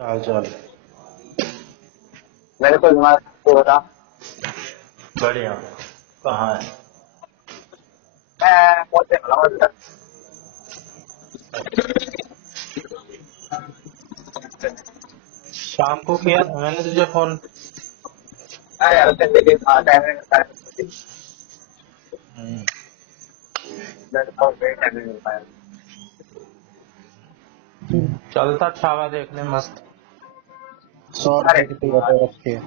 हाल चाल। मेरे को दिमाग को बता। बढ़िया। कहाँ है? मैं पहुंचे मतलब शाम को किया था मैंने तुझे फोन। यार चलते के टाइम हम्म, नहीं मिल पाया। चलता छावा देखने मस्त। 100 रुपए अरे की टिकट है रखी है।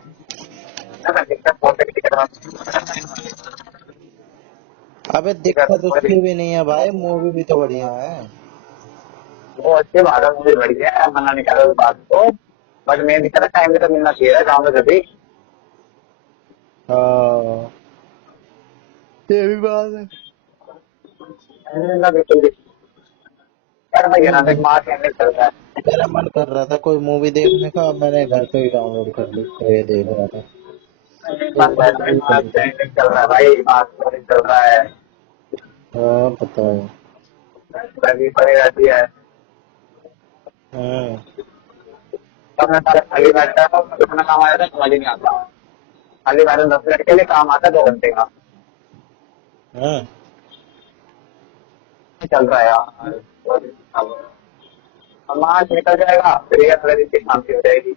मैं दिक्कत बहुत है टिकट अबे टिकट दिक्कत उसकी भी नहीं है भाई, मूवी भी तो बढ़िया है। वो अच्छे भारत मुझे बढ़िया है, मना नहीं कर रहा उस बात को। बट मेन दिक्कत है टाइम तो मिलना चाहिए गाँव में कभी। हाँ, ये भी बात है। मिलना बिल्कुल भी यार भाई है ना देख हम्म, मार कहने चलता है। मेरा मन कर रहा था कोई मूवी देखने का, अब मैंने घर पे ही डाउनलोड कर ली तो ये देख रहा था। बस एक ऐसा ही मूवी मार चली थी। कहने चल रहा है भाई, बात चल रहा है। हाँ पता है। लगी पड़ी रहती है। हम्म। तब मैं सारे खाली बैठता था, कितना काम आया था समझ ही नहीं आता। खाली बैठे 10 मिनट के लिए काम आता है 2 घंटे का। हम्म। चल रहा है यार। अब मार्च निकल जाएगा फिर ये अगले दिन की शांति हो जाएगी।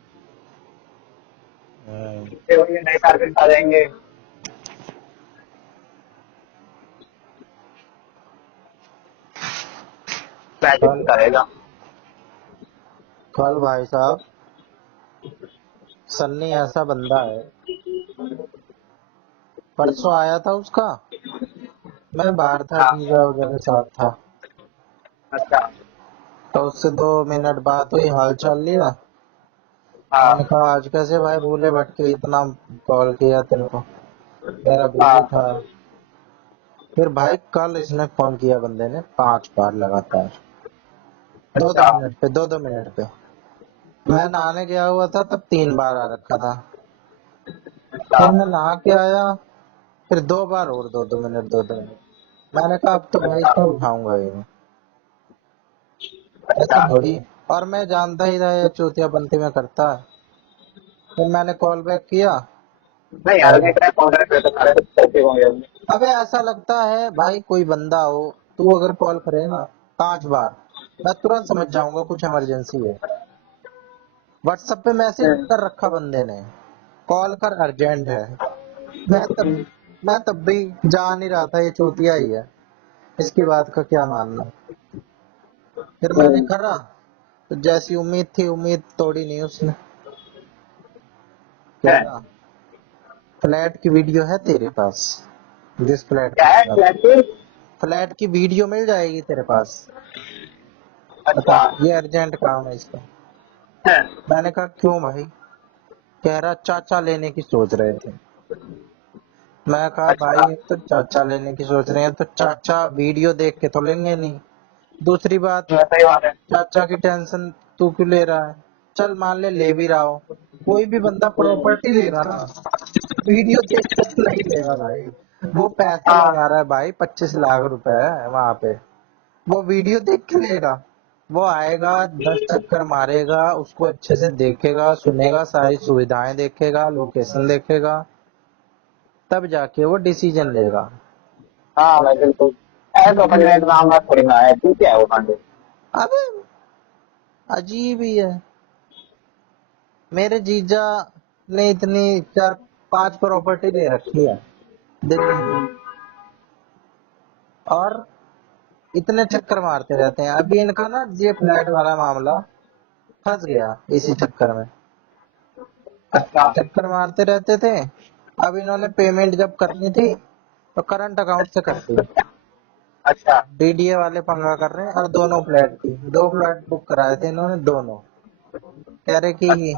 हम्म। फिर वही नए टारगेट आ जाएंगे। कल प्रैक्टिस करेगा। कल भाई साहब, सन्नी ऐसा बंदा है। परसों आया था उसका, मैं बाहर था, हाँ। जीजा वगैरह के साथ था। अच्छा। तो उससे 2 मिनट बात हुई, हाल चाल लिया। मैंने हाँ। कहा आज कैसे भाई भूले भटके इतना कॉल किया तेरे को, मेरा बिजी हाँ। था। फिर भाई कल इसने फोन किया बंदे ने 5 बार लगातार, दो दो अच्छा। मिनट पे, 2-2 मिनट पे। मैं नहाने गया हुआ था तब 3 बार आ रखा था। अच्छा। फिर मैं नहा के आया, फिर 2 बार और 2-2 मिनट, 2-2 मिनट। मैंने कहा अब तो भाई इसको उठाऊंगा ही नहीं, ऐसा अच्छा। थोड़ी। और मैं जानता ही था ये चूतिया पंथी में करता है। फिर मैंने कॉल बैक किया। नहीं यार मैं और इतना कॉन्टेक्ट करता सारे कुछ करते होंगे। अबे ऐसा लगता है भाई कोई बंदा हो, तू अगर कॉल करे ना 5 बार, मैं तुरंत समझ जाऊंगा कुछ इमरजेंसी है। व्हाट्सएप पे मैसेज कर रखा बंदे ने, कॉल कर अर्जेंट है। मैं तब मैं तब भी जान ही रहा था ये चूतिया ही है, इसकी बात का क्या मानना। फिर मैंने करा, तो जैसी उम्मीद थी उम्मीद तोड़ी नहीं उसने। कह है रहा फ्लैट की वीडियो है तेरे पास, जिस फ्लैट क्या में है था। फ्लैट। फ्लैट की वीडियो मिल जाएगी तेरे पास, बता, अच्छा। ये अर्जेंट काम है इसका। है। मैंने कहा क्यों भाई? कह रहा चाचा लेने की सोच रहे थे। मैं कहा भाई अच्छा। एक तो चाचा लेने की सोच रहे हैं तो चाचा वीडियो देख के तो लेंगे नहीं। दूसरी बात, सही बात है। चाचा की टेंशन तू क्यों ले रहा है? चल मान ले भी रहा हो, कोई भी बंदा प्रॉपर्टी लेगा ना, वीडियो देख कर तो नहीं लेगा भाई। वो पैसा हाँ। लगा रहा है भाई, 25 लाख रुपए है वहां पे, वो वीडियो देख के लेगा? वो आएगा, 10 चक्कर मारेगा, उसको अच्छे से देखेगा, सुनेगा, सारी सुविधाएं देखेगा, लोकेशन देखेगा, तब जाके वो डिसीजन लेगा। हाँ भाई बिल्कुल। ऐसा तो अपने एग्जाम में थोड़ी ना है, तू क्या है वो पांडे। अबे अजीब ही है। मेरे जीजा ने इतनी 4-5 प्रॉपर्टी ले रखी है दिल्ली में, और इतने चक्कर मारते रहते हैं। अभी इनका ना ये फ्लैट वाला मामला फंस गया इसी चक्कर में। अच्छा। चक्कर मारते रहते थे। अब इन्होंने पेमेंट जब करनी थी तो करंट अकाउंट से कर दी। अच्छा। डीडीए वाले पंगा कर रहे हैं, और दोनों फ्लैट की, 2 फ्लैट बुक कराए थे इन्होंने दोनों। कह रहे कि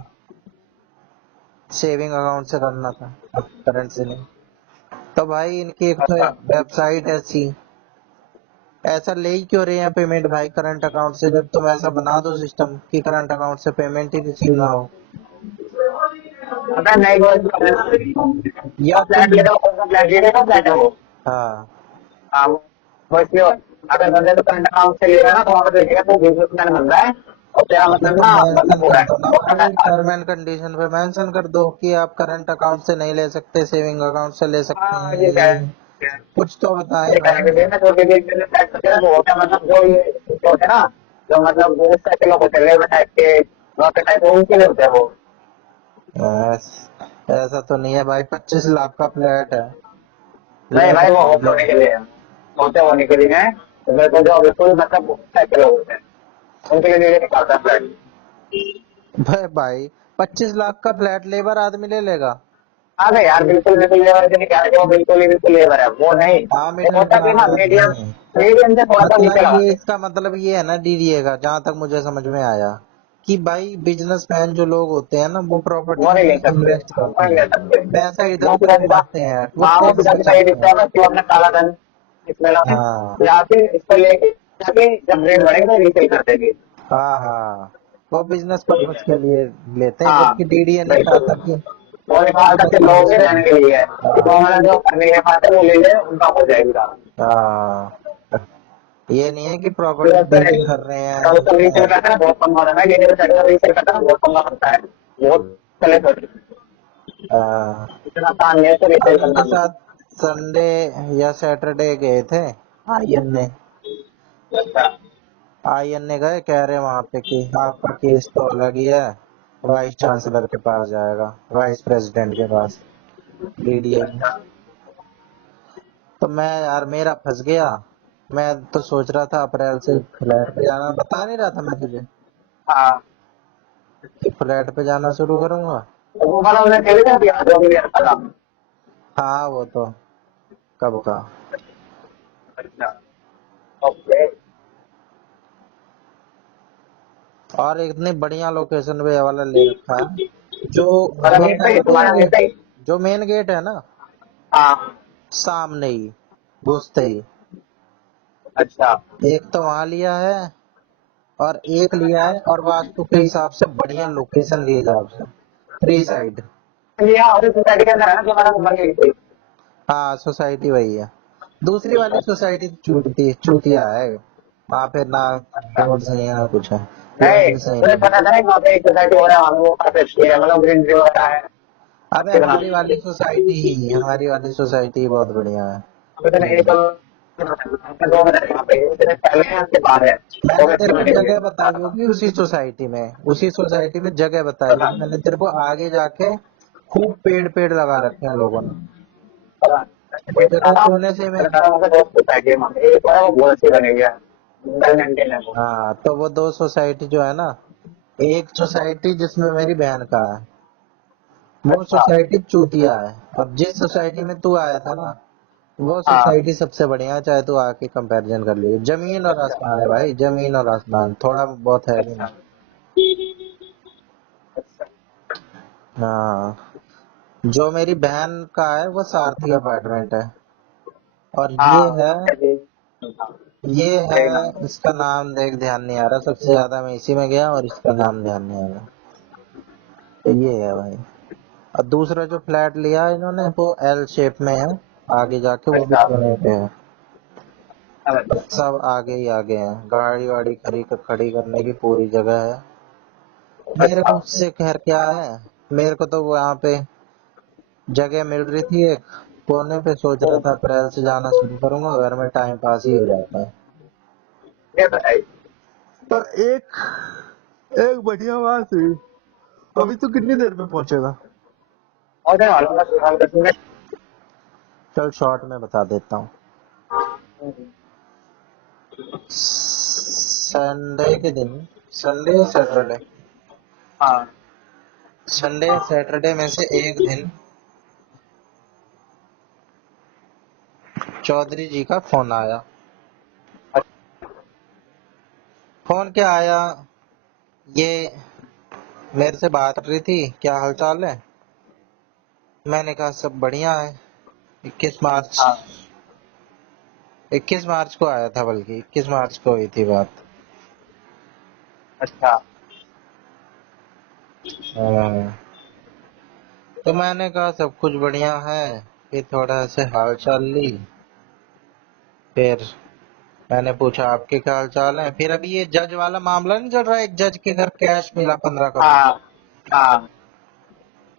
सेविंग अकाउंट से करना था, करंट से नहीं। तो भाई इनकी एक तो अच्छा। वेबसाइट ऐसी, ऐसा ले ही क्यों रहे हैं पेमेंट भाई करंट अकाउंट से, जब तुम ऐसा बना दो सिस्टम कि करंट अकाउंट से पेमेंट ही रिसीव ना हो। पता नहीं वो या फ्लैट तुम, ले रहा, कौन सा फ्लैट ले रहा फ्लैट है वो। हाँ हाँ वो इसलिए अगर बंदे तो करंट अकाउंट से ले रहा है ना तो वहाँ पे देखिएगा तो बिजनेसमैन बंदा है और तेरा ये मतलब तो ना मतलब मेंशन पूरा कर है दो ना वो भाई, टर्म एंड कंडीशन पे मेंशन कर दो कि आप करंट अकाउंट से नहीं ले सकते, सेविंग अकाउंट से ले सकते हाँ हैं, ये क्या ये है कुछ तो बताए ये भाई। कहने के लिए ना जो भी एक टाइप होते हैं वो होता है मतलब जो ये जो होते हैं ना जो मतलब वो इस टाइप के लोग होते हैं लेबर टाइप के वर्कर टाइप वो उनके लिए होते हैं वो ऐसा तो नहीं है भाई, 25 लाख का फ्लैट है, नहीं लेट भाई वो होते लो। होने के लिए है होते होने के लिए है तो मेरे को जो बिल्कुल मतलब उस टाइप के लोग होते हैं उनके लिए नहीं निकालता है फ्लैट भाई 25 लाख का फ्लैट लेबर आदमी ले लेगा? अरे यार बिल्कुल लेबर के नहीं कह रहे वो बिल्कुल लेबर है वो नहीं हाँ, एक मिडिल होता है कि क्लास ना मीडियम आदमी। मीडियम से थोड़ा सा नीचे मतलब ये लगाते हैं इसका मतलब ये है ना डीडीए का, जहां तक मुझे समझ में आया कि भाई बिजनेसमैन जो लोग होते हैं ना वो प्रॉपर्टी वो नहीं ले में सकते इन्वेस्ट वो करते नहीं ले हैं, सकते पैसा इधर वो उधर सीधा सीधा घुमाते हैं, वो हाँ वो टैक्स सीधा सीधा ये बचाते दिखता हैं। है बस कि वो अपना काला धन इसमें लाए हाँ या फिर इसको लेके जाके जब रेट बढ़ेगा तो रीसेल कर देंगे हाँ हाँ, वो बिजनेस पर्पज के लिए लेते हैं, हाँ जबकि डीडीए नहीं बिल्कुल चाहता कि वो निकाल बिजनेस सकते लोगों के पर्पज रहने के लिए है हाँ तो हमारा जो करने के पास है वो ले ले उनका हो जाएगा हाँ, ये नहीं है कि फिर प्रॉपर्टी उससे डीलिंग कर रहे जब उसको रीसेल हैं। करता है ना बहुत कम हो रहा है ये रीसेल करता है ना बहुत कम होता है बहुत चले तो इतना आसान नहीं है तो रीसेल अभी करना के भी साथ संडे या सैटरडे गए थे आईएन ने, अच्छा आईएन ने गए, कह रहे वहां पे कि आपका केस तो अलग ही है, वाइस चांसलर के पास जाएगा, वाइस प्रेसिडेंट के पास, डीडीए में। अच्छा तो मैं यार मेरा फंस गया, मैं तो सोच रहा था अप्रैल से फ्लैट पे जाना, बता नहीं रहा था मैं तुझे हाँ कि फ्लैट पे जाना शुरू करूंगा। तो वो वाला उन्हें खेले थे अभी जो भी अच्छा था हाँ वो तो कब का। अच्छा ओके और इतनी बढ़िया लोकेशन पे ये वाला ले रखा है, जो मतलब गेट मीट है पे ही ना, तुम्हारा मीट पे ही जो मेन गेट है ना, हाँ सामने ही घुसते ही अच्छा एक तो वहां लिया है, और एक लिया है, और वास्तु के हिसाब से बढ़िया लोकेशन के हिसाब से 3 साइड। ये हाँ उसी सोसाइटी के अंदर है ना जो हमारा बन गई थी हाँ सोसाइटी वही है, दूसरी वाली सोसाइटी चूतिया है, वहां पे ना रोड सही है ना कुछ है, नहीं लाइट सही मुझे नहीं। पता था ना वहाँ पे एक सोसाइटी हो रहा है वहाँ पे वो काफी अच्छी है मतलब ग्रीन व्यू होता है अबे कितना हमारी वाली सोसाइटी बहुत बढ़िया है। अभी तो नहीं तो 2 मिनट यहाँ पे इतने पहले हैं उसके बाद है वो मैंने भी तेरे अच्छी को बनी हुई जगह है बताई होगी उसी सोसाइटी में जगह बताई होगी मैंने तेरे को, आगे जाके खूब पेड़ पेड़ लगा रखे हैं लोगों ने, पता वो नहीं जगह बताता हूँ सोने से में। मैंने कहा वहाँ पे दोस्त सोसाइटी है वहाँ पे एक और है, वो बहुत अच्छी बनी हुई है वेल मेंटेन है वो हाँ तो वो 2 सोसाइटी जो है ना, एक सोसाइटी जिसमें मेरी बहन का है, वो अच्छा सोसाइटी चूतिया है। अब जिस सोसाइटी में तू आया था ना, वो हाँ सोसाइटी सबसे बढ़िया है, चाहे तू आके कंपैरिजन कर लीजिए, जमीन और आसमान है भाई, जमीन और आसमान, थोड़ा बहुत है भी अच्छा नहीं। हाँ, जो मेरी बहन का है वो सारथी अपार्टमेंट है, और हाँ ये है, देखना इसका नाम देख, ध्यान नहीं आ रहा, सबसे ज्यादा मैं इसी में गया और इसका नाम ध्यान नहीं आ रहा। तो ये है भाई, और दूसरा जो फ्लैट लिया है इन्होंने वो एल शेप में है, आगे जाके वो भी अच्छा कोने पे है, अच्छा सब आगे ही आगे हैं, गाड़ी वाड़ी खड़ी करने की पूरी जगह है। मेरे अच्छा को उससे खैर क्या है, मेरे को तो वहाँ पे जगह मिल रही थी एक कोने पे, सोच रहा था अप्रैल से जाना शुरू करूंगा, घर में टाइम पास ही हो जाता है। ये तो है ही पर एक एक बढ़िया बात हुई, अभी तो कितनी देर में पहुंचेगा? और जाने वाला हूँ बस 10 मिनट चल शॉर्ट में बता देता हूँ। संडे के दिन, संडे या सैटरडे, हाँ संडे या सैटरडे में से एक दिन चौधरी जी का फोन आया। फोन क्या आया, ये मेरे से बात कर रही थी, क्या हाल चाल है, मैंने कहा सब बढ़िया है। 21 मार्च, हाँ 21 मार्च को आया था, बल्कि 21 मार्च को हुई थी बात। अच्छा हाँ, तो मैंने कहा सब कुछ बढ़िया है, फिर थोड़ा से हाल चाल ली, फिर मैंने पूछा आपके क्या हाल चाल है। फिर अभी ये जज वाला मामला नहीं चल रहा है, एक जज के घर कैश मिला 15 करोड़। हाँ हाँ।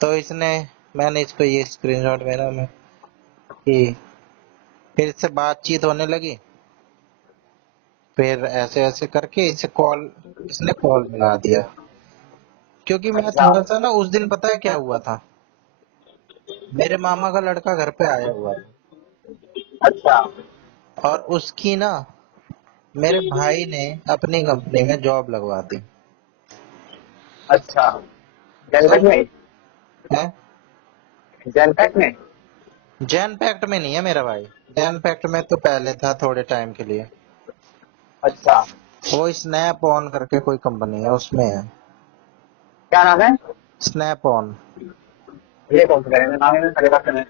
तो इसने मैंने इसको ये स्क्रीनशॉट भेजा मैं कि फिर इससे बातचीत होने लगी। फिर ऐसे ऐसे करके इसने कॉल मिला दिया। क्योंकि मैं अच्छा थोड़ा सा ना उस दिन पता है क्या हुआ था, मेरे मामा का लड़का घर पे आया हुआ था अच्छा और उसकी ना मेरे भाई ने अपनी कंपनी में जॉब लगवा दी। अच्छा। तो जनपद में? है जनपद में? जैन पैक्ट में नहीं है मेरा भाई। जैन पैक्ट में तो पहले था थोड़े टाइम के लिए। अच्छा। वो स्नैप ऑन करके कोई कंपनी है उसमें है। क्या नाम है? Snap on. ये कौन सा करेंगे नाम है पहले बात करें।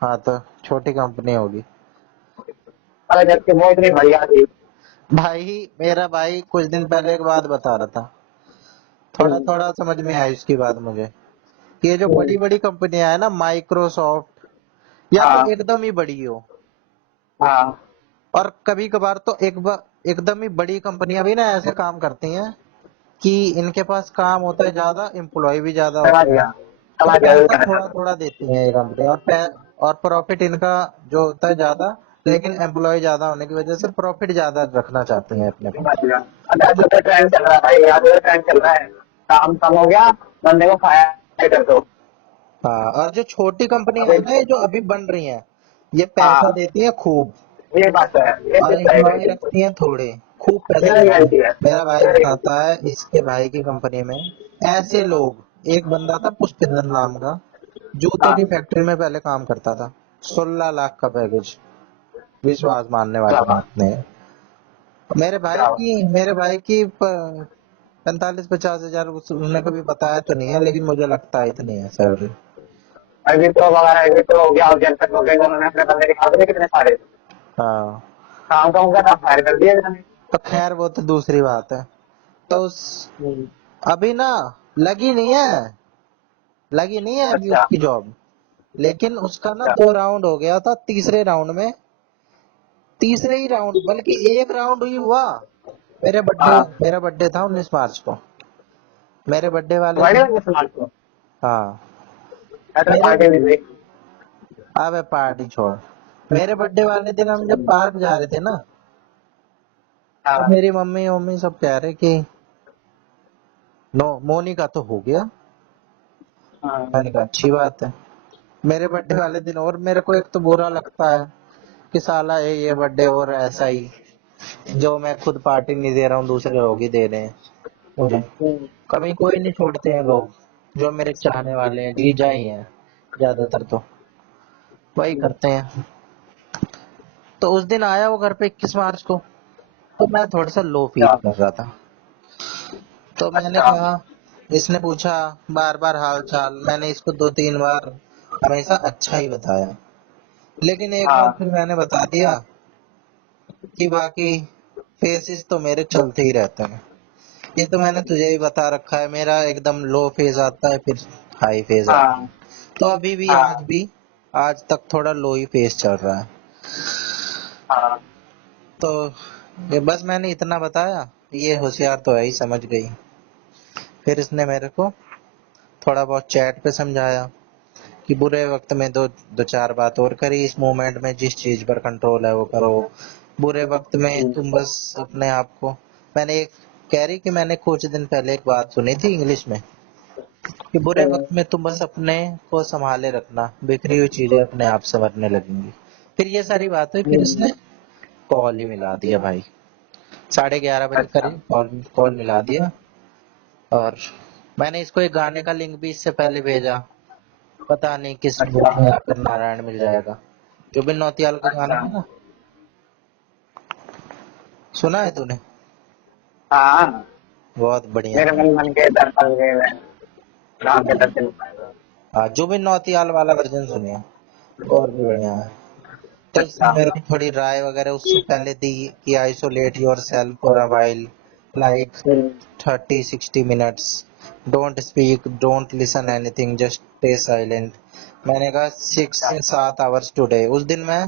हाँ तो छोटी कंपनी होगी। अरे जब के वो इतनी बढ़िया थी। भाई मेरा भाई कुछ दिन पहले एक बात बता रहा था, थोड़ा हम्म, थोड़ा समझ में आई उसकी बात मुझे। ये जो बड़ी हम्म, बड़ी कंपनियां है ना, माइक्रोसॉफ्ट या तो हाँ एकदम ही बड़ी हो, हाँ। और कभी कभार तो एकदम ही बड़ी कंपनियां भी ना ऐसे काम करती हैं कि इनके पास काम होता है ज्यादा, एम्प्लॉय भी ज्यादा समझ होते हैं। गया। तो समझ गया पैसा कहना थोड़ा चाहता हूँ। थोड़ा देती है ये कंपनी, और प्रॉफिट इनका जो होता है ज्यादा, लेकिन एम्प्लॉय ज्यादा होने की वजह से प्रॉफिट ज्यादा रखना चाहते हैं अपने समझ पास। गया। अच्छा जो तो ट्रेंड चल रहा है भाई, यहाँ जो ट्रेंड चल रहा है, काम कम हो गया, बंदे को फायर कर दो। हाँ, और जो छोटी कंपनियां अभी है ना, ये जो अभी बन रही हैं, ये पैसा हाँ, देती है खूब ये बात तो है, ये और चीज तो है एम्प्लॉय भाई। रखती हैं थोड़े। खूब पैसा ये देती हैं। रियलिटी है, मेरा भाई ये रियलिटी बताता है इसके भाई की कंपनी में ऐसे लोग, एक बंदा था पुष्पिंदर नाम का, है। जूते की हाँ, फैक्ट्री में पहले काम करता था। 16 लाख का पैकेज, विश्वास मानने क्या वाली बात, बात नहीं है। क्या बात। मेरे भाई की 45-50 हजार उसने कभी बताया तो नहीं है, लेकिन मुझे लगता है इतनी है सैलरी। अभी तो वगैरह अभी तो हो गया, और जनपद हो गए, उन्होंने अपने बंदे निकाल दिए कितने सारे। हाँ, काम का उनका नाम फायर कर दिया इन्होंने। तो खैर वो तो दूसरी बात है। तो अभी ना लगी नहीं है, लगी नहीं है अभी अच्छा उसकी जॉब। लेकिन उसका ना अच्छा। 2 राउंड हो गया था, तीसरे राउंड में, तीसरे ही राउंड बल्कि एक राउंड ही हुआ। हाँ, मेरा बर्थडे था 19 मार्च को। मेरे बर्थडे वाले तुम्हारी दिन, वजह से समाज को हाँ, मैं तो मेरे पार्टी मिल गई। अबे पार्टी छोड़। मेरे बर्थडे वाले दिन हम जब पार्क जा रहे थे ना, तो हाँ मेरी मम्मी मम्मी सब कह रहे कि नो, मोनी का तो हो गया। हाँ मैंने कहा अच्छी बात है। मेरे बर्थडे वाले दिन और मेरे को एक तो बुरा लगता है कि साला ये बर्थडे और ऐसा ही, जो मैं खुद पार्टी नहीं दे रहा हूँ दूसरे लोग ही दे रहे हैं मुझे। कभी कोई नहीं छोड़ते हैं लोग, जो मेरे चाहने वाले हैं जीजा ही हैं ज्यादातर, तो वही करते हैं। तो उस दिन आया वो घर पे 21 मार्च को, तो मैं थोड़ा सा लो फील अच्छा कर रहा था। तो मैंने अच्छा। कहा, इसने पूछा बार बार हाल चाल, मैंने इसको 2-3 बार हमेशा अच्छा ही बताया, लेकिन एक बार हाँ फिर मैंने बता दिया कि बाकी फेसेस तो मेरे चलते ही रहते हैं। ये तो मैंने तुझे भी बता रखा है, मेरा एकदम लो फेज आता है, फिर हाई फेज आता है। हाँ तो हाँ भी आज तक थोड़ा लो ही फेज चल रहा है। हाँ। तो ये बस मैंने इतना बताया, ये होशियार तो है ही, समझ गई। फिर इसने मेरे को थोड़ा बहुत चैट पे समझाया कि बुरे वक्त में दो दो चार बात और करी, इस मोमेंट में जिस चीज पर कंट्रोल है वो करो। बुरे वक्त में तुम बस अपने आप को, मैंने एक कह रही कि मैंने कुछ दिन पहले एक बात सुनी थी इंग्लिश में, कि बुरे वक्त में तुम बस अपने को संभाले रखना, बिखरी हुई चीजें अपने आप संवरने लगेंगी। फिर ये सारी बात हुई, फिर इसने कॉल ही मिला दिया भाई। 11:30 बजे अच्छा करीब कॉल मिला दिया। और मैंने इसको एक गाने का लिंक भी इससे पहले भेजा, पता नहीं किस अच्छा। बुक में आकर नारायण मिल जाएगा। जुबिन नौटियाल का गाना अच्छा है ना, सुना है तूने? हाँ। बहुत बढ़िया। मेरे मन मन के दर्पण में मैं राम के दर्शन पाऊंगा। हाँ, जुबिन नौटियाल वाला वर्जन सुनिए, और भी बढ़िया है। तो इसने अच्छा। मेरे को थोड़ी राय वगैरह उससे पहले दी कि isolate your self for a while, like 30-60 minutes, don't speak, don't listen anything, just stay silent. मैंने कहा 6 से 7 आवर्स टुडे। उस दिन मैं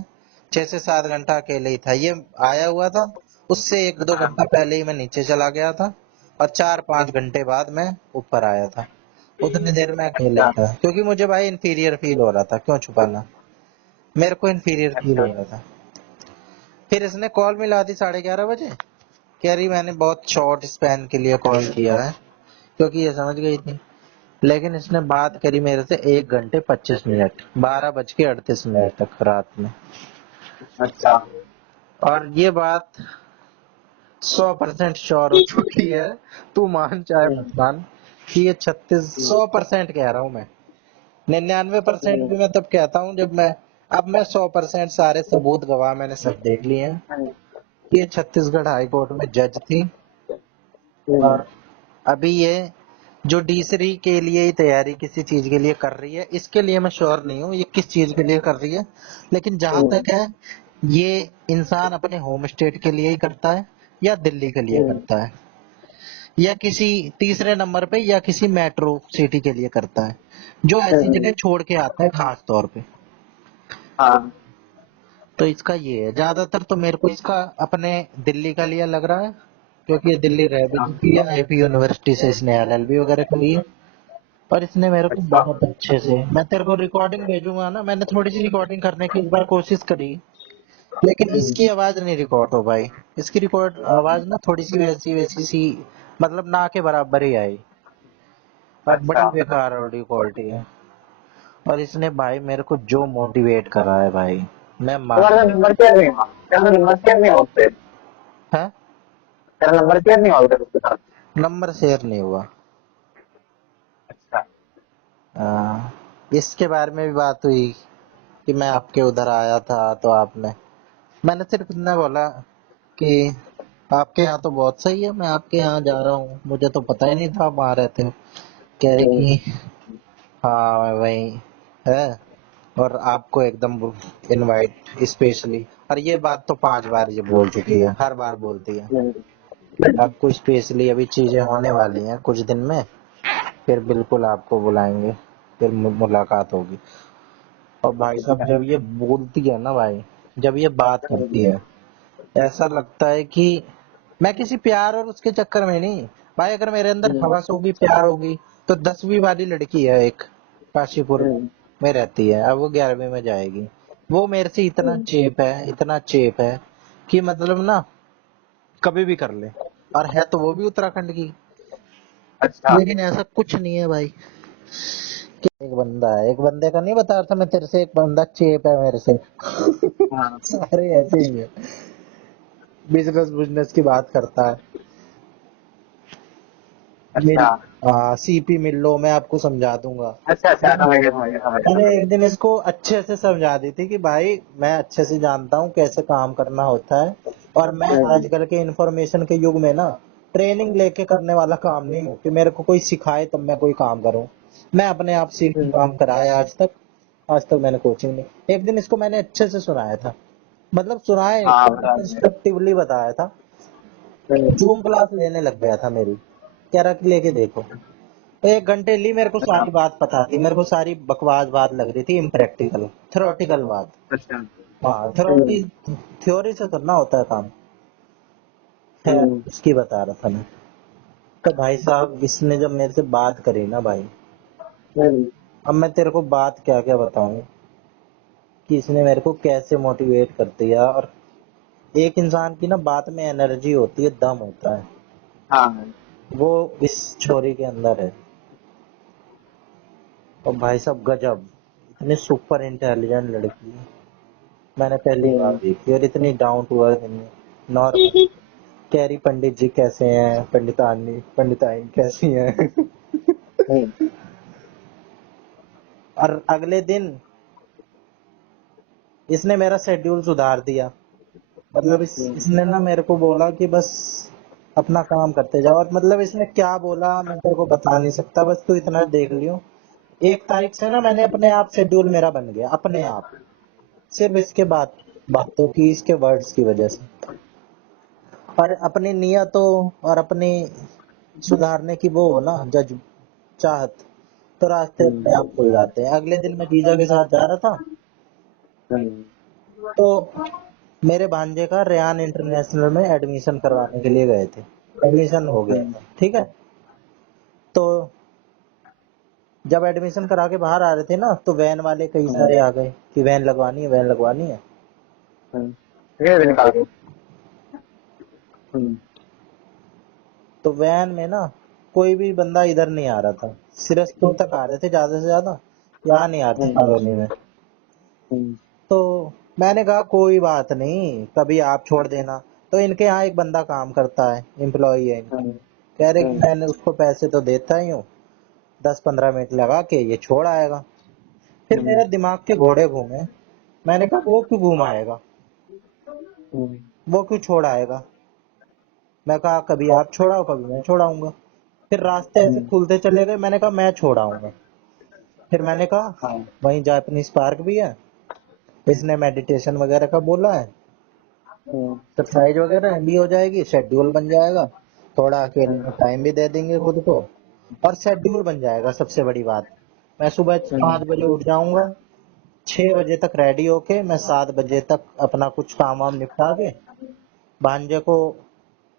6 से 7 घंटा अकेले ही था। ये आया हुआ था, उससे 1-2 घंटा पहले ही मैं नीचे चला गया था और 4-5 घंटे बाद मैं ऊपर आया था। उतनी देर में अकेले ही अच्छा था, क्योंकि मुझे भाई इंफीरियर फील हो रहा था, क्यों छुपाना, मेरे को इंफीरियर फील अच्छा हो रहा था। फिर इसने कॉल मिला दी 11:30 बजे, कह रही मैंने बहुत शॉर्ट स्पैन के लिए कॉल किया है, क्योंकि ये समझ गई थी। लेकिन इसने बात करी मेरे से 1 घंटे 25 मिनट, 12:38 तक रात में। अच्छा और ये बात 100% श्योर हो चुकी है, तू मान चाहे मत मान, कि ये 100% कह रहा हूँ मैं। 99% भी मैं तब कहता हूँ जब मैं, अब मैं 100% सारे सबूत गवाह मैंने सब देख लिए हैं। ये छत्तीसगढ़ हाई कोर्ट में जज थी, और अभी ये जो डीसरी के लिए ही तैयारी किसी चीज के लिए कर रही है, इसके लिए मैं श्योर नहीं हूँ ये किस चीज के लिए कर रही है। लेकिन जहां तक है, ये इंसान अपने होम स्टेट के लिए ही करता है, या दिल्ली के लिए करता है, या किसी तीसरे नंबर पे, या किसी मेट्रो सिटी के लिए करता है, जो ऐसी जगह छोड़ के आता है खास तौर पे। हाँ तो इसका ये है, ज्यादातर तो मेरे को इसका अपने दिल्ली का लिया लग रहा है, क्योंकि ये दिल्ली रह भी अच्छा चुकी है, आईपी यूनिवर्सिटी से इसने एलएलबी वगैरह करी है। और इसने मेरे को अच्छा बहुत अच्छे से, मैं तेरे को रिकॉर्डिंग भेजूंगा ना, मैंने थोड़ी सी रिकॉर्डिंग करने की इस बार कोशिश करी, लेकिन इसकी आवाज नहीं रिकॉर्ड हो पाई। इसकी रिकॉर्ड आवाज ना थोड़ी सी वैसी वैसी सी, मतलब ना के बराबर ही आई, और अच्छा बड़ी बेकार ऑडियो क्वालिटी है। और इसने भाई मेरे को जो मोटिवेट करा है भाई, मैं मान तुम्हारा नहीं, नंबर शेयर नहीं हुआ, तेरा नंबर शेयर नहीं हुआ उससे, है, तेरा नंबर शेयर नहीं हुआ उधर उसके साथ। नंबर शेयर नहीं हुआ। अच्छा इसके बारे में भी बात हुई कि मैं आपके उधर आया था, तो आपने, मैंने सिर्फ इतना बोला कि आपके यहाँ तो बहुत सही है, मैं आपके यहाँ जा रहा हूँ, मुझे तो पता ही नहीं था आप वहाँ रहते हो। कह रही कि हाँ मैं वही है, और आपको एकदम इनवाइट स्पेशली, और ये बात तो 5 बार ये बोल चुकी है, हर बार बोलती है, आपको स्पेशली अभी चीजें होने वाली हैं कुछ दिन में, फिर बिल्कुल आपको बुलाएंगे, फिर मुलाकात होगी। और भाई साहब जब ये बोलती है ना भाई, जब ये बात करती है, ऐसा लगता है कि मैं किसी प्यार और उसके चक्कर में नहीं भाई, अगर मेरे अंदर हवस होगी, प्यार होगी, तो 10वीं वाली लड़की है एक, काशीपुर में रहती है, अब वो 11वीं में जाएगी, वो मेरे से इतना चेप है, इतना चेप है कि मतलब ना कभी भी कर ले। और है तो वो भी उत्तराखंड की, अच्छा लेकिन ऐसा कुछ नहीं है भाई। एक बंदा है, एक बंदे का नहीं बता रहा था मैं तेरे से, एक बंदा चेप है मेरे से। हाँ सारे ऐसे ही है, बिजनेस बिजनेस की बात करता है। मेरी अच्छा सीपी मिल लो, मैं आपको समझा दूंगा। अच्छा अच्छा, समझ गया समझ गया समझ मैंने गया। एक दिन इसको अच्छे से समझा दी थी कि भाई मैं अच्छे से जानता हूँ कैसे काम करना होता है, और मैं आजकल के इंफॉर्मेशन के युग में ना ट्रेनिंग लेके करने वाला काम नहीं हूँ कि मेरे को कोई सिखाए तब मैं कोई काम करूँ। मैं अपने आप सीख के काम कराया आज तक, आज तक मैंने कोचिंग नहीं। एक दिन इसको मैंने अच्छे से सुनाया था, मतलब सुनाया हाँ बता दे। कंस्ट्रक्टिवली बताया था, जूम क्लास लेने लग गया था मेरी, कह रहा कि लेके देखो। 1 घंटे ली, मेरे को अच्छा सारी बात पता थी, मेरे को सारी बकवास बात लग रही थी, इम्प्रैक्टिकल थ्योरेटिकल बात। अच्छा हाँ थ्योरी, थ्योरी से करना होता है काम, है उसकी बता रहा था मैं। तो भाई साहब इसने जब मेरे से बात करी ना भाई, अब मैं तेरे को बात क्या क्या बताऊं कि इसने मेरे को कैसे मोटिवेट कर दिया। और एक इंसान की ना बात में एनर्जी होती है, दम होता है, हाँ वो इस छोरी के अंदर है। और भाई साहब गजब, इतनी सुपर इंटेलिजेंट लड़की मैंने पहली बार देखी, और इतनी डाउन टू अर्थ, नॉर्मल। कह रही पंडित जी कैसे हैं, पंडितानी पंडिताइन कैसी हैं। और अगले दिन इसने मेरा शेड्यूल सुधार दिया, मतलब इसने ना मेरे को बोला कि बस अपना काम करते जाओ, और मतलब इसने क्या बोला मैं तेरे को बता नहीं सकता, बस तू इतना देख लियो। 1 तारीख से ना मैंने अपने आप शेड्यूल मेरा बन गया, अपने आप, सिर्फ इसके बात, बातों की, इसके वर्ड्स की वजह से। और अपनी नियतों और अपनी सुधारने की वो हो ना जज, चाहत, तो रास्ते अपने आप खुल जाते हैं। अगले दिन मैं जीजा के साथ जा रहा था, तो मेरे भांजे का रेयान इंटरनेशनल में एडमिशन करवाने के लिए गए थे, एडमिशन हो गया था, ठीक है। तो जब एडमिशन करा के बाहर आ रहे थे ना, तो वैन वाले कई सारे आ गए कि वैन लगवानी है, वैन लगवानी है। ये भी निकाल दो। तो वैन में ना कोई भी बंदा इधर नहीं आ रहा था, सिरस्तों तक आ रहे थे ज्यादा से ज्यादा, यहाँ नहीं आते कॉलोनी में। तो मैंने कहा कोई बात नहीं, कभी आप छोड़ देना। तो इनके यहाँ एक बंदा काम करता है, एम्प्लॉई है इनका, कह रहे कि मैंने उसको पैसे तो देता ही हूँ, 10-15 मिनट लगा के ये छोड़ आएगा। फिर मेरे दिमाग के घोड़े घूमे, मैंने कहा वो क्यों घुमाएगा, वो क्यों छोड़ आएगा। मैं कहा कभी आप छोड़ाओ, कभी मैं छोड़ाऊंगा। फिर रास्ते ऐसे खुलते चले गए, मैंने कहा मैं छोड़ाऊंगा। फिर मैंने कहा वहीं जापानीज पार्क भी है, इसने मेडिटेशन वगैरह का बोला है, एक्सरसाइज वगैरह भी हो जाएगी, शेड्यूल बन जाएगा, थोड़ा अकेले में टाइम भी दे देंगे खुद को, और शेड्यूल बन जाएगा। सबसे बड़ी बात, मैं सुबह 5 बजे उठ जाऊंगा, 6 बजे तक रेडी होके मैं 7 बजे तक अपना कुछ काम वाम निपटा के भांजे को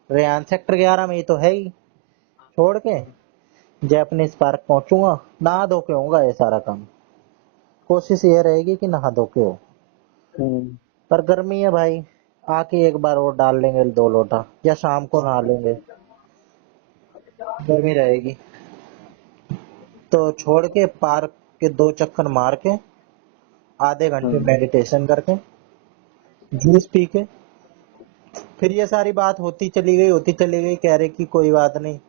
रेयान सेक्टर 11 में ही तो है ही छोड़ के जैपनीज पार्क पहुंचूंगा। नहा धो के होगा ये सारा काम, कोशिश ये रहेगी कि नहा धो के हो। पर गर्मी है भाई, आके एक बार और डाल लेंगे 2 लोटा, या शाम को नहा लेंगे, गर्मी रहेगी। तो छोड़ के पार्क के 2 चक्कर मार के आधे घंटे मेडिटेशन करके जूस पी के, फिर ये सारी बात होती चली गई। कह रहे कि कोई बात नहीं,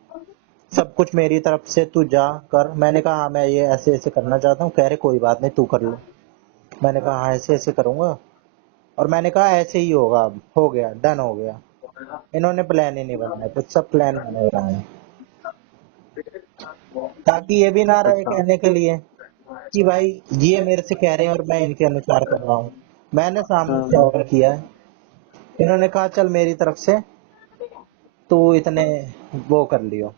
सब कुछ मेरी तरफ से, तू जा कर। मैंने कहा हाँ मैं ये ऐसे ऐसे करना चाहता हूँ। कह रहे कोई बात नहीं, तू कर ले। मैंने कहा हाँ ऐसे ऐसे करूंगा, और मैंने कहा ऐसे ही होगा, अब हो गया, डन हो गया। इन्होंने प्लान ही नहीं बनाया कुछ, सब प्लान मैंने बनाया, ताकि ये भी ना रहे कहने के लिए कि भाई ये मेरे से कह रहे हैं और मैं इनके अनुसार कर रहा हूँ। मैंने सामने से ऑर्डर किया है, इन्होंने कहा चल मेरी तरफ से तू इतने वो कर लियो,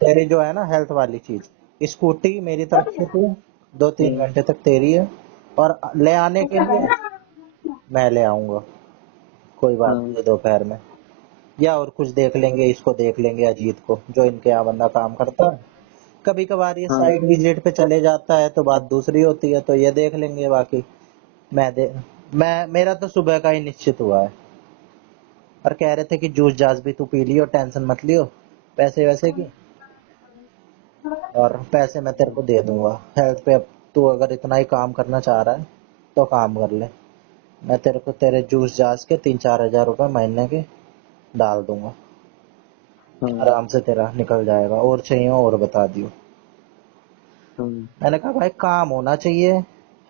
तेरी जो है ना हेल्थ वाली चीज, स्कूटी मेरी तरफ से तू 2-3 घंटे तक तेरी है, और ले आने के लिए मैं ले आऊंगा, कोई बात नहीं दोपहर में, या और कुछ देख लेंगे, इसको देख लेंगे अजीत को, जो इनके यहाँ बंदा काम करता है। कभी कभार ये साइड विजिट पे चले जाता है तो बात दूसरी होती है, तो ये देख लेंगे। बाकी मैं मेरा तो सुबह का ही निश्चित हुआ है। और कह रहे थे कि जूस जास भी तू पी लियो, टेंशन मत लियो पैसे वैसे की, और पैसे मैं तेरे को दे दूंगा हेल्थ पे। अब तू अगर इतना ही काम करना चाह रहा है तो काम कर ले, मैं तेरे को तेरे जूस जास के 3-4 हजार रुपए महीने के डाल दूंगा, आराम से तेरा निकल जाएगा। और चाहिए हो और बता दियो। मैंने कहा भाई काम होना चाहिए,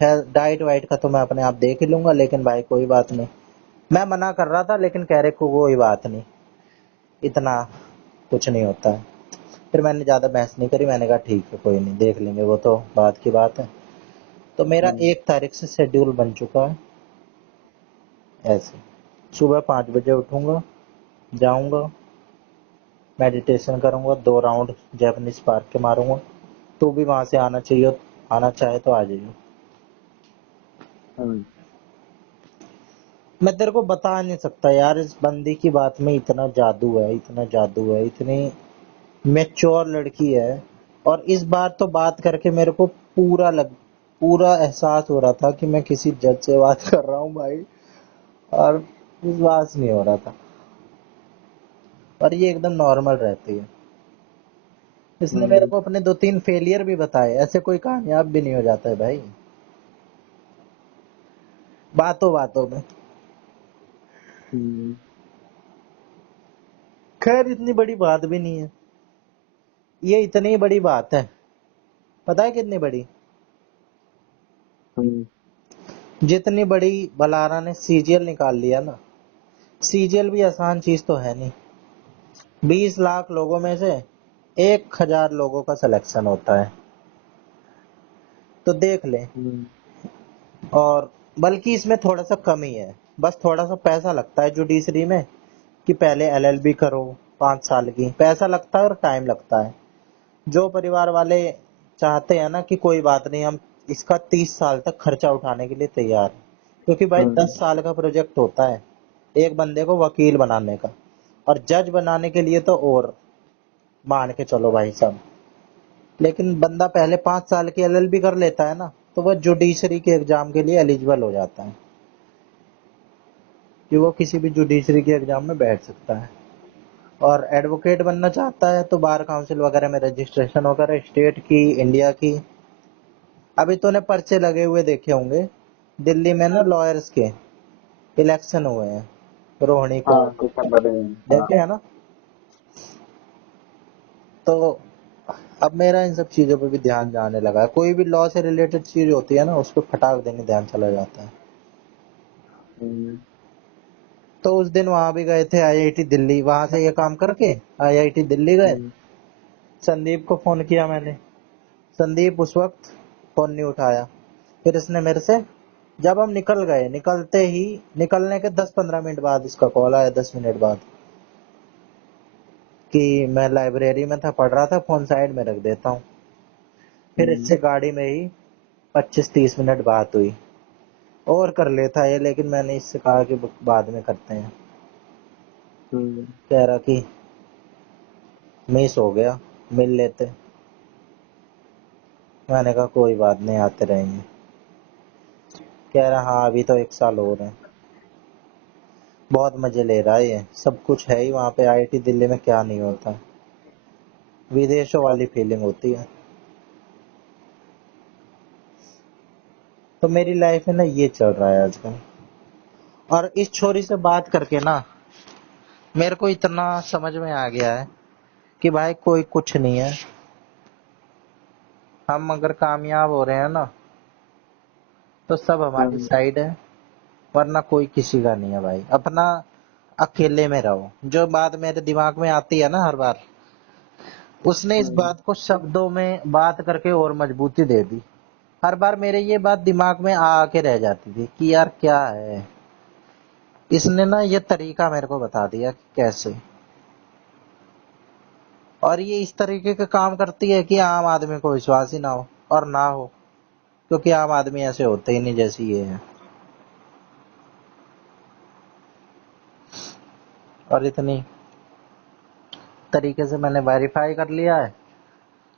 हेल्थ डाइट वाइट का तो मैं अपने आप देख ही लूंगा, लेकिन भाई कोई बात नहीं। मैं मना कर रहा था, लेकिन कह रहे को कोई बात नहीं, इतना कुछ नहीं होता है। फिर मैंने ज्यादा बहस नहीं करी, मैंने कहा ठीक है कोई नहीं, देख लेंगे, वो तो बात की बात है। तो मेरा 1 तारीख से शेड्यूल बन चुका है ऐसे, सुबह 5 बजे उठूंगा, जाऊंगा, मेडिटेशन करूंगा, 2 राउंड जापानीज पार्क के मारूंगा। तू भी वहां से आना चाहिए, आना चाहे तो आ जाइए। मैं तेरे को बता नहीं सकता यार, इस बंदी की बात में इतना जादू है, इतना जादू है, इतनी मैच्योर लड़की है। और इस बार तो बात करके मेरे को पूरा एहसास हो रहा था कि मैं किसी जज से बात कर रहा हूँ भाई, और विश्वास नहीं हो रहा था। पर ये एकदम नॉर्मल रहती है। इसने मेरे को अपने 2-3 फेलियर भी बताए, ऐसे कोई कामयाब भी नहीं हो जाता है भाई, बातों बातों में। खैर इतनी बड़ी बात भी नहीं है, ये इतनी बड़ी बात है। पता है कितनी बड़ी? जितनी बड़ी बलारा ने सीजीएल निकाल लिया ना, सीजीएल भी आसान चीज तो है नहीं। 20 लाख लोगों में से 1,000 लोगों का सिलेक्शन होता है, तो देख ले। और बल्कि इसमें थोड़ा सा कम ही है, बस थोड़ा सा पैसा लगता है जुडिशरी में, कि पहले एलएलबी करो 5 साल की, पैसा लगता है और टाइम लगता है। जो परिवार वाले चाहते हैं ना कि कोई बात नहीं, हम इसका 30 साल तक खर्चा उठाने के लिए तैयार हैं, क्योंकि भाई 10 साल का प्रोजेक्ट होता है एक बंदे को वकील बनाने का, और जज बनाने के लिए तो और मान के चलो भाई साहब। लेकिन बंदा पहले 5 साल की एलएलबी कर लेता है ना, तो वह जुडिशरी के एग्जाम के लिए एलिजिबल हो जाता है कि वो किसी भी जुडिशरी के एग्जाम में बैठ सकता है। और एडवोकेट बनना चाहता है तो बार काउंसिल वगैरह में रजिस्ट्रेशन वगैरह, स्टेट की, इंडिया की। अभी तूने पर्चे लगे हुए देखे होंगे दिल्ली में ना, लॉयर्स के इलेक्शन हुए हैं, रोहिणी हाँ, कोर्ट, कुछ सब बदले हैं। हाँ। देखे है ना। तो अब मेरा इन सब चीजों पे भी ध्यान जाने लगा है। कोई भी लॉ से रिलेटेड चीज होती है ना, उस पर फटाक देने ध्यान चला जाता है। हम्म, तो उस दिन वहां भी गए थे, आईआईटी दिल्ली, वहां से ये काम करके आईआईटी दिल्ली गए। हम्म, संदीप को फोन किया मैंने, संदीप उस वक्त फोन नहीं उठाया। फिर इसने मेरे से, जब हम निकल गए, निकलते ही, निकलने के 10-15 मिनट बाद इसका कॉल आया, 10 मिनट बाद, कि मैं लाइब्रेरी में था, पढ़ रहा था, फोन साइड में रख देता हूँ। फिर हम्म, इससे गाड़ी में ही 25-30 मिनट बात हुई। और कर लेता है, लेकिन मैंने इससे कहा कि बाद में करते हैं। हम्म, कह रहा कि मिस हो गया, मिल लेते। मैंने कहा कोई बात नहीं, आते रहेंगे। कह रहा हाँ अभी तो 1 साल और है। बहुत मजे ले रहा है, ये सब कुछ है ही वहाँ पे। आईआईटी दिल्ली में क्या नहीं होता, विदेशों वाली फीलिंग होती है। तो मेरी लाइफ में ना ये चल रहा है आजकल। और इस छोरी से बात करके ना मेरे को इतना समझ में आ गया है कि भाई कोई कुछ नहीं है। हम अगर कामयाब हो रहे हैं ना, तो सब हमारी हम्म, साइड है, वरना कोई किसी का नहीं है भाई। अपना अकेले में रहो। जो बात मेरे दिमाग में आती है ना हर बार, उसने इस हम्म, बात को शब्दों में बात करके और मजबूती दे दी। हर बार मेरे ये बात दिमाग में आ आके रह जाती थी कि यार क्या है। इसने ना ये तरीका मेरे को बता दिया कि कैसे। और ये इस तरीके का काम करती है कि आम आदमी को विश्वास ही ना हो, और ना हो, क्योंकि आम आदमी ऐसे होते ही नहीं जैसी ये है। और इतनी तरीके से मैंने वेरीफाई कर लिया है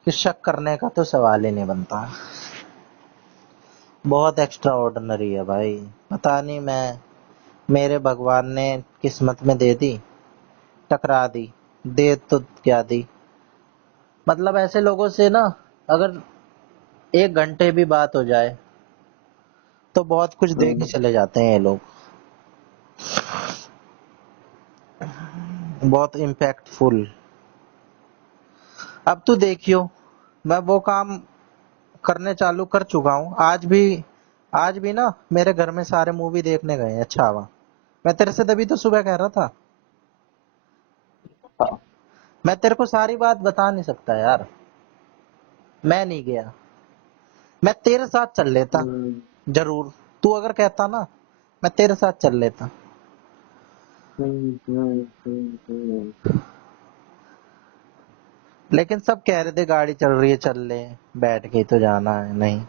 कि शक करने का तो सवाल ही नहीं बनता। बहुत एक्स्ट्रा ऑर्डिनरी है भाई। पता नहीं, मैं, मेरे भगवान ने किस्मत में दे दी, टकरा दी, दे तो क्या दी। मतलब ऐसे लोगों से ना, अगर 1 घंटे भी बात हो जाए तो बहुत कुछ दे के हम्म, चले जाते हैं ये लोग। बहुत इम्पैक्टफुल। अब तो देखियो, मैं वो काम करने चालू कर चुका हूँ। आज भी ना मेरे घर में सारे मूवी देखने गए हैं छावा। मैं तेरे से तभी तो सुबह कह रहा था, हाँ, मैं तेरे को सारी बात बता नहीं सकता यार। मैं नहीं गया, मैं तेरे साथ चल लेता हम्म, जरूर। तू अगर कहता ना, मैं तेरे साथ चल लेता। हम्म, हम्म, लेकिन सब कह रहे थे गाड़ी चल रही है, चल ले, बैठ के ही तो जाना है। नहीं,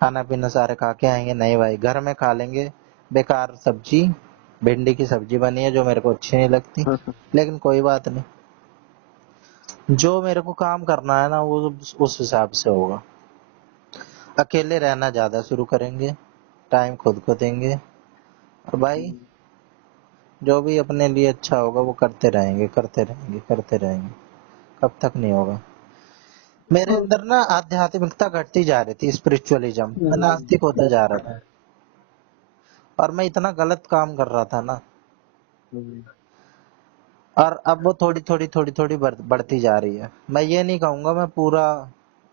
खाना पीना सारे खा के आएंगे। नहीं भाई, घर में खा लेंगे। बेकार सब्जी, भिंडी की सब्जी बनी है जो मेरे को अच्छी नहीं लगती। हम्म, लेकिन कोई बात नहीं, जो मेरे को काम करना है ना वो उस हिसाब से होगा। अकेले रहना ज्यादा शुरू करेंगे, टाइम खुद को देंगे, और भाई जो भी अपने लिए अच्छा होगा वो करते रहेंगे, करते रहेंगे, करते रहेंगे। कब तक नहीं होगा। मेरे अंदर ना आध्यात्मिकता घटती जा रही थी, स्पिरिचुअलिज्म, मैं नास्तिक होता जा रहा था। और मैं इतना गलत काम कर रहा था ना, हम्म, और अब वो थोड़ी थोड़ी थोड़ी थोड़ी बढ़ती जा रही है। मैं ये नहीं कहूंगा मैं पूरा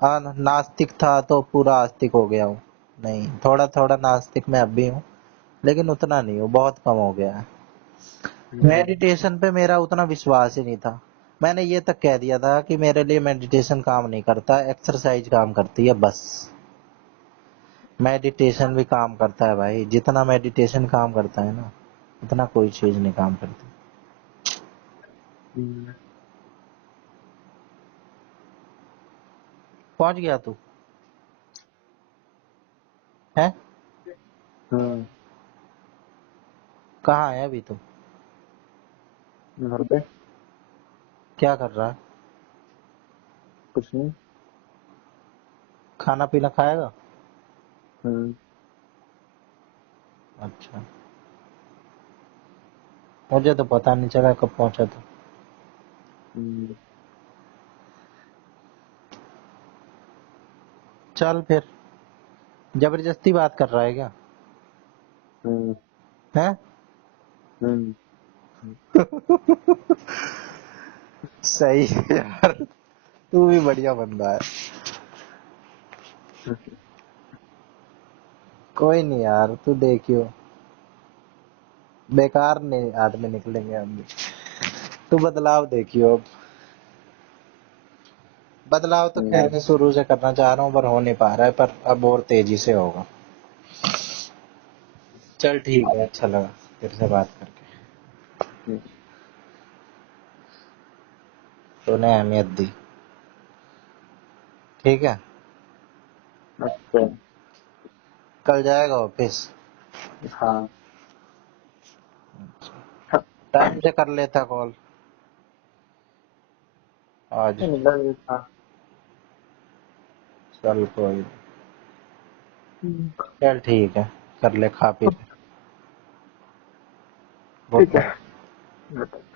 नास्तिक था तो पूरा आस्तिक हो गया हूँ। नहीं, थोड़ा थोड़ा नास्तिक मैं अब भी हूँ, लेकिन उतना नहीं हूँ, बहुत कम हो गया है। मेडिटेशन पे मेरा उतना विश्वास ही नहीं था। मैंने ये तक कह दिया था कि मेरे लिए मेडिटेशन काम नहीं करता, एक्सरसाइज काम करती है बस। मेडिटेशन भी काम करता है भाई, जितना मेडिटेशन काम करता है ना, उतना कोई चीज नहीं काम करती। हम्म, पहुंच गया तू है। कहाँ है अभी तू? घर पे क्या कर रहा है? कुछ नहीं। खाना पीना खाएगा? हम्म। अच्छा, मुझे तो पता नहीं चला कब पहुंचा था। हम्म। चल फिर, जबरदस्ती बात कर रहा है क्या? हम्म। हैं? हम्म। सही है यार, तू भी बढ़िया बंदा है। कोई नहीं यार, तू देखियो, बेकार नहीं आदमी निकलेंगे हम भी। तू बदलाव देखियो अब। बदलाव तो खैर मैं शुरू से करना चाह रहा हूँ पर हो नहीं पा रहा है, पर अब और तेजी से होगा। चल ठीक है, अच्छा लगा तेरे से बात करके। तूने अहमियत दी। ठीक है, अच्छा। कल जाएगा ऑफिस? हाँ। टाइम से कर लेता कॉल आज। मिला भी था। चल कोई नहीं। चल ठीक है, कर ले खा पी ले। गुड ठीक नाइट। है।